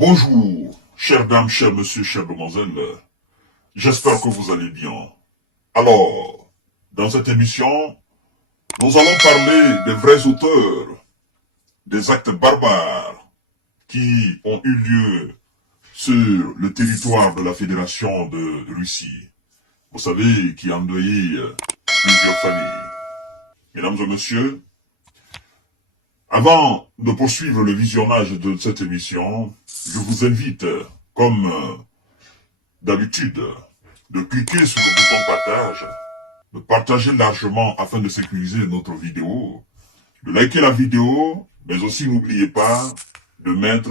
Bonjour, chères dames, chers messieurs, chères demoiselles. J'espère que vous allez bien. Alors, dans cette émission, nous allons parler des vrais auteurs des actes barbares qui ont eu lieu sur le territoire de la Fédération de Russie. Vous savez, qui a endeuillé plusieurs familles. Mesdames et messieurs, avant de poursuivre le visionnage de cette émission, je vous invite, comme d'habitude, de cliquer sur le bouton partage, de partager largement afin de sécuriser notre vidéo, de liker la vidéo, mais aussi n'oubliez pas de mettre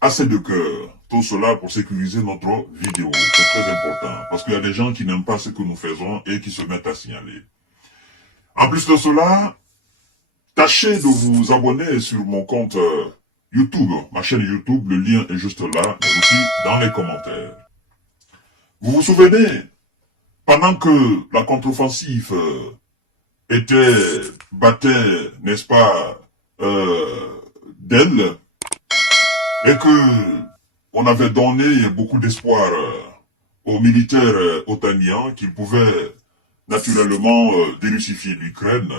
assez de cœur. Tout cela pour sécuriser notre vidéo. C'est très important, parce qu'il y a des gens qui n'aiment pas ce que nous faisons et qui se mettent à signaler. En plus de cela, tâchez de vous abonner sur mon compte YouTube, ma chaîne YouTube, le lien est juste là, mais aussi dans les commentaires. Vous vous souvenez, pendant que la contre-offensive battait, n'est-ce pas, d'elle, et que on avait donné beaucoup d'espoir aux militaires otaniens qu'ils pouvaient naturellement dérussifier l'Ukraine.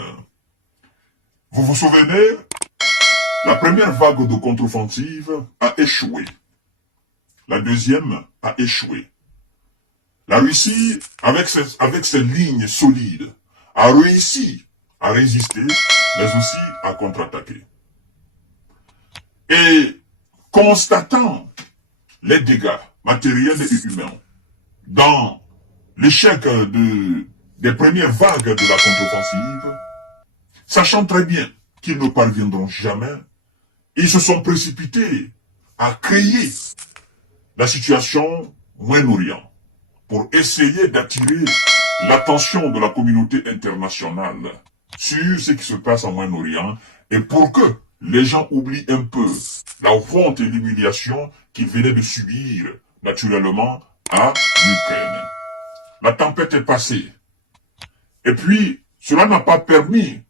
Vous vous souvenez, la première vague de contre-offensive a échoué. La deuxième a échoué. La Russie, avec ses lignes solides, a réussi à résister, mais aussi à contre-attaquer. Et constatant les dégâts matériels et humains dans l'échec des premières vagues de la contre-offensive, sachant très bien qu'ils ne parviendront jamais, ils se sont précipités à créer la situation Moyen-Orient pour essayer d'attirer l'attention de la communauté internationale sur ce qui se passe en Moyen-Orient et pour que les gens oublient un peu la honte et l'humiliation qu'ils venaient de subir naturellement à l'Ukraine. La tempête est passée. Et puis, cela n'a pas permis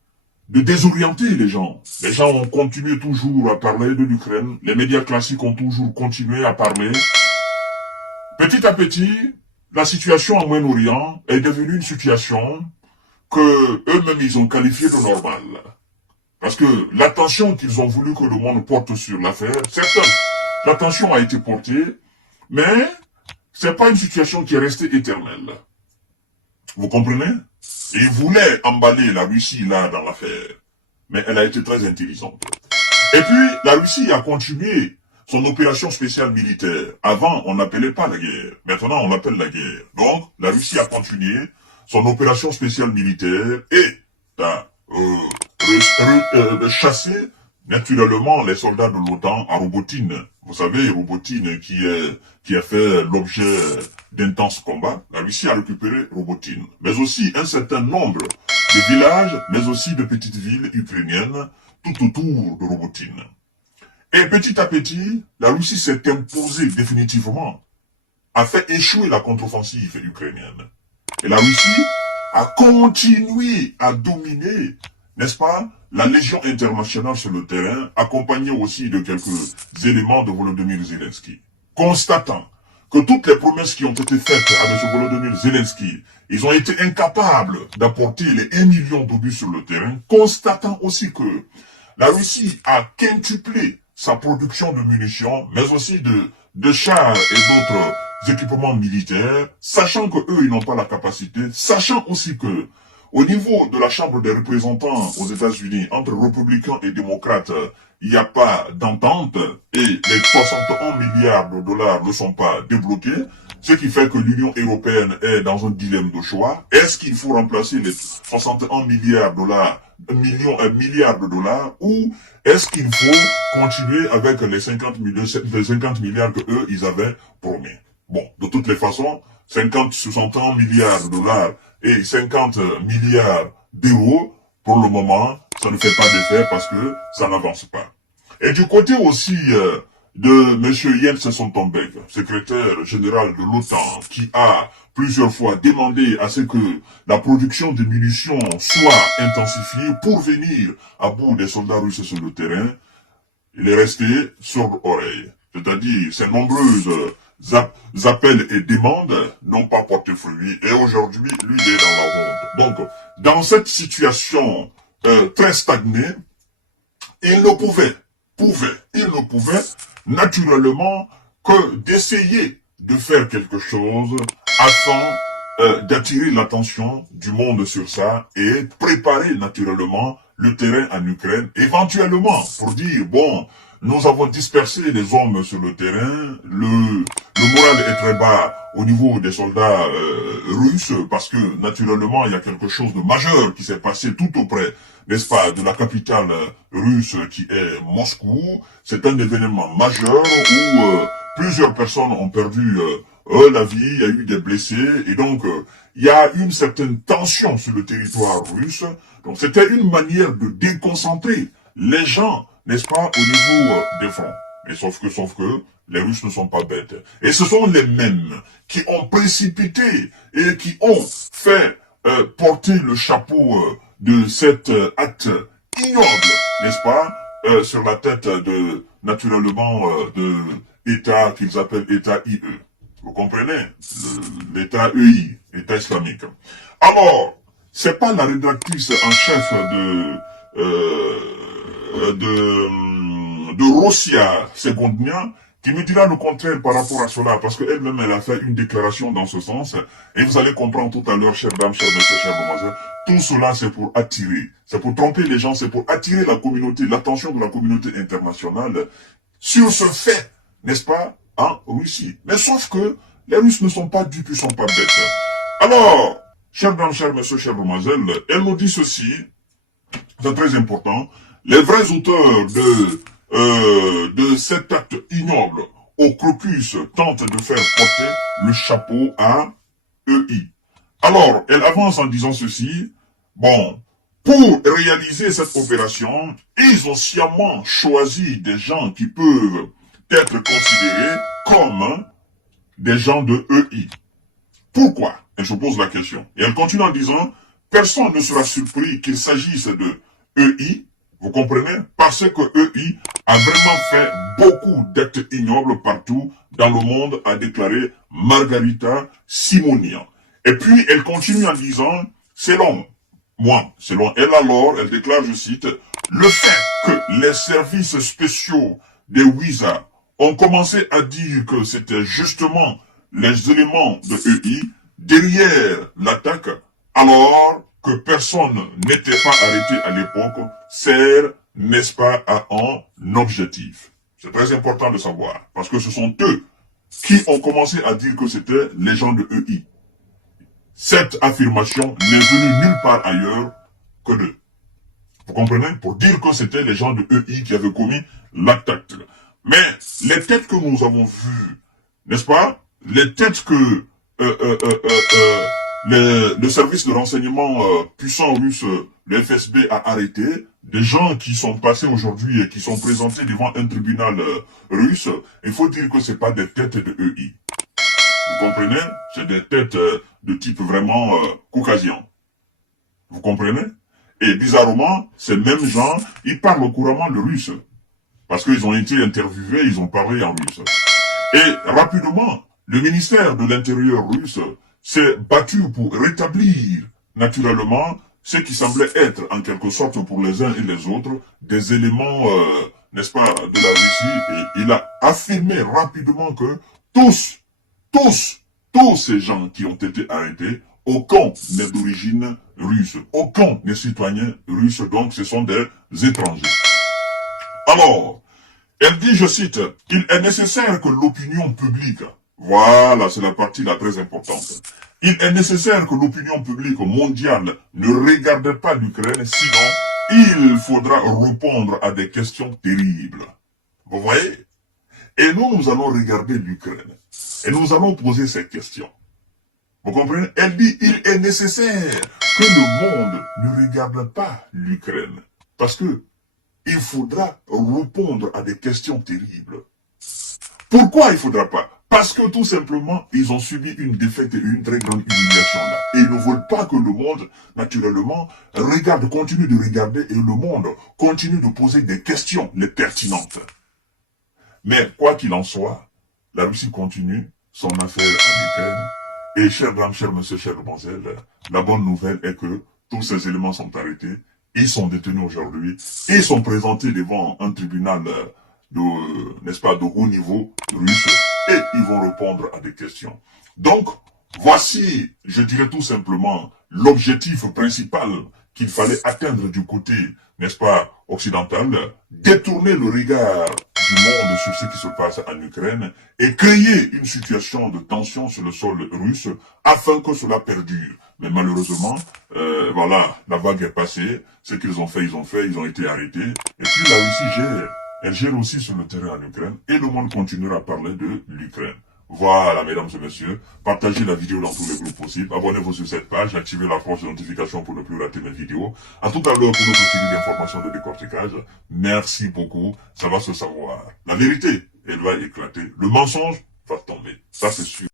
de désorienter les gens. Les gens ont continué toujours à parler de l'Ukraine. Les médias classiques ont toujours continué à parler. Petit à petit, la situation en Moyen-Orient est devenue une situation que eux-mêmes ils ont qualifiée de normale. Parce que l'attention qu'ils ont voulu que le monde porte sur l'affaire, certes, l'attention a été portée, mais c'est pas une situation qui est restée éternelle. Vous comprenez? Et ils voulaient emballer la Russie là dans l'affaire, mais elle a été très intelligente. Et puis, la Russie a continué son opération spéciale militaire. Avant, on n'appelait pas la guerre. Maintenant, on appelle la guerre. Donc, la Russie a continué son opération spéciale militaire et a chassé naturellement les soldats de l'OTAN à Robotine. Vous savez, Robotine qui a fait l'objet d'intenses combats. La Russie a récupéré Robotine. Mais aussi un certain nombre de villages, mais aussi de petites villes ukrainiennes tout autour de Robotine. Et petit à petit, la Russie s'est imposée définitivement, a fait échouer la contre-offensive ukrainienne. Et la Russie a continué à dominer, n'est-ce pas, la Légion internationale sur le terrain, accompagnée aussi de quelques éléments de Volodymyr Zelensky. Constatant que toutes les promesses qui ont été faites à M. Volodymyr Zelensky, ils ont été incapables d'apporter les 1 million d'obus sur le terrain, constatant aussi que la Russie a quintuplé sa production de munitions, mais aussi de chars et d'autres équipements militaires, sachant que eux ils n'ont pas la capacité, sachant aussi que au niveau de la Chambre des représentants aux États-Unis, entre républicains et démocrates, il n'y a pas d'entente et les 61 milliards de dollars ne sont pas débloqués, ce qui fait que l'Union européenne est dans un dilemme de choix. Est-ce qu'il faut remplacer les 61 milliards de dollars, milliards de dollars, ou est-ce qu'il faut continuer avec les 50 milliards que eux, ils avaient promis? Bon, de toutes les façons, 61 milliards de dollars et 50 milliards d'euros, pour le moment, ça ne fait pas d'effet parce que ça n'avance pas. Et du côté aussi de M. Jens Stoltenberg, secrétaire général de l'OTAN, qui a plusieurs fois demandé à ce que la production de munitions soit intensifiée pour venir à bout des soldats russes sur le terrain, il est resté sourd-oreille. c'est-à-dire ces nombreuses appels et demandes n'ont pas porté fruit. Et aujourd'hui, lui, il est dans la honte. Donc, dans cette situation très stagnée, il ne pouvait naturellement que d'essayer de faire quelque chose afin d'attirer l'attention du monde sur ça et préparer naturellement le terrain en Ukraine, éventuellement pour dire, bon, nous avons dispersé les hommes sur le terrain, le moral est très bas au niveau des soldats russes, parce que naturellement il y a quelque chose de majeur qui s'est passé tout auprès, n'est-ce pas, de la capitale russe qui est Moscou. C'est un événement majeur où plusieurs personnes ont perdu la vie, il y a eu des blessés, et donc il y a une certaine tension sur le territoire russe. Donc c'était une manière de déconcentrer les gens, n'est-ce pas, au niveau des fronts. Mais sauf que, les Russes ne sont pas bêtes. Et ce sont les mêmes qui ont précipité et qui ont fait porter le chapeau de cet acte ignoble, n'est-ce pas, sur la tête de, naturellement, de État qu'ils appellent État IE. Vous comprenez? L'État EI, État islamique. Alors, c'est pas la rédactrice en chef de Russia Segondnia qui me dira le contraire par rapport à cela, parce qu'elle-même, elle a fait une déclaration dans ce sens, et vous allez comprendre tout à l'heure, chères dames, chers messieurs, chers demoiselles, tout cela, c'est pour attirer, c'est pour tromper les gens, c'est pour attirer la communauté, l'attention de la communauté internationale sur ce fait, n'est-ce pas, en Russie. Mais sauf que les Russes ne sont pas dupes, ils ne sont pas bêtes. Alors, chers dames, chers messieurs, chères demoiselles, elle nous dit ceci, c'est très important, les vrais auteurs de cet acte ignoble au crocus tentent de faire porter le chapeau à EI. Alors, elle avance en disant ceci, bon, pour réaliser cette opération, ils ont sciemment choisi des gens qui peuvent être considérés comme des gens de EI. Pourquoi? Elle se pose la question. Et elle continue en disant, personne ne sera surpris qu'il s'agisse de EI, vous comprenez? Parce que EI a vraiment fait beaucoup d'actes ignobles partout dans le monde, a déclaré Margarita Simonian. Et puis, elle continue en disant, selon elle alors, elle déclare, je cite, le fait que les services spéciaux des Wizards ont commencé à dire que c'était justement les éléments de EI derrière l'attaque, alors que personne n'était pas arrêté à l'époque, sert, n'est-ce pas, à un objectif. C'est très important de savoir, parce que ce sont eux qui ont commencé à dire que c'était les gens de EI. Cette affirmation n'est venue nulle part ailleurs que d'eux. Vous comprenez? Pour dire que c'était les gens de EI qui avaient commis l'attaque. Mais les têtes que nous avons vues, n'est-ce pas? Les têtes que le service de renseignement puissant russe, le FSB, a arrêté, des gens qui sont passés aujourd'hui et qui sont présentés devant un tribunal russe, il faut dire que c'est pas des têtes de EI. Vous comprenez? C'est des têtes de type vraiment caucasien. Vous comprenez? Et bizarrement, ces mêmes gens, ils parlent couramment le russe. Parce qu'ils ont été interviewés, ils ont parlé en russe. Et rapidement, le ministère de l'Intérieur russe s'est battu pour rétablir, naturellement, ce qui semblait être, en quelque sorte, pour les uns et les autres, des éléments, n'est-ce pas, de la Russie. Et il a affirmé rapidement que tous ces gens qui ont été arrêtés, aucun n'est d'origine russe. Aucun n'est citoyen russe, donc ce sont des étrangers. Alors, elle dit, je cite, qu'il est nécessaire que l'opinion publique, voilà, c'est la partie la très importante, il est nécessaire que l'opinion publique mondiale ne regarde pas l'Ukraine, sinon il faudra répondre à des questions terribles. Vous voyez? Et nous allons regarder l'Ukraine. Et nous allons poser ces questions. Vous comprenez? Elle dit, il est nécessaire que le monde ne regarde pas l'Ukraine. Parce que il faudra répondre à des questions terribles. Pourquoi il ne faudra pas? Parce que tout simplement, ils ont subi une défaite et une très grande humiliation là. Et ils ne veulent pas que le monde, naturellement, continue de regarder et le monde continue de poser des questions les pertinentes. Mais quoi qu'il en soit, la Russie continue son affaire en Ukraine. Et chers dames, chers messieurs, chères demoiselles, la bonne nouvelle est que tous ces éléments sont arrêtés. Ils sont détenus aujourd'hui. Ils sont présentés devant un tribunal n'est-ce pas, de haut niveau russe. Et ils vont répondre à des questions. Donc, voici, je dirais tout simplement, l'objectif principal qu'il fallait atteindre du côté, n'est-ce pas, occidental, détourner le regard du monde sur ce qui se passe en Ukraine et créer une situation de tension sur le sol russe afin que cela perdure. Mais malheureusement, voilà, la vague est passée, ce qu'ils ont fait, ils ont été arrêtés. Et puis la Russie gère, elle gère aussi sur le terrain en Ukraine et le monde continuera à parler de l'Ukraine. Voilà, mesdames et messieurs, partagez la vidéo dans tous les groupes possibles, abonnez-vous sur cette page, activez la cloche de notification pour ne plus rater mes vidéos. À tout à l'heure pour notre série d'informations de décortiquage. Merci beaucoup, ça va se savoir. La vérité, elle va éclater. Le mensonge va tomber. Ça, c'est sûr.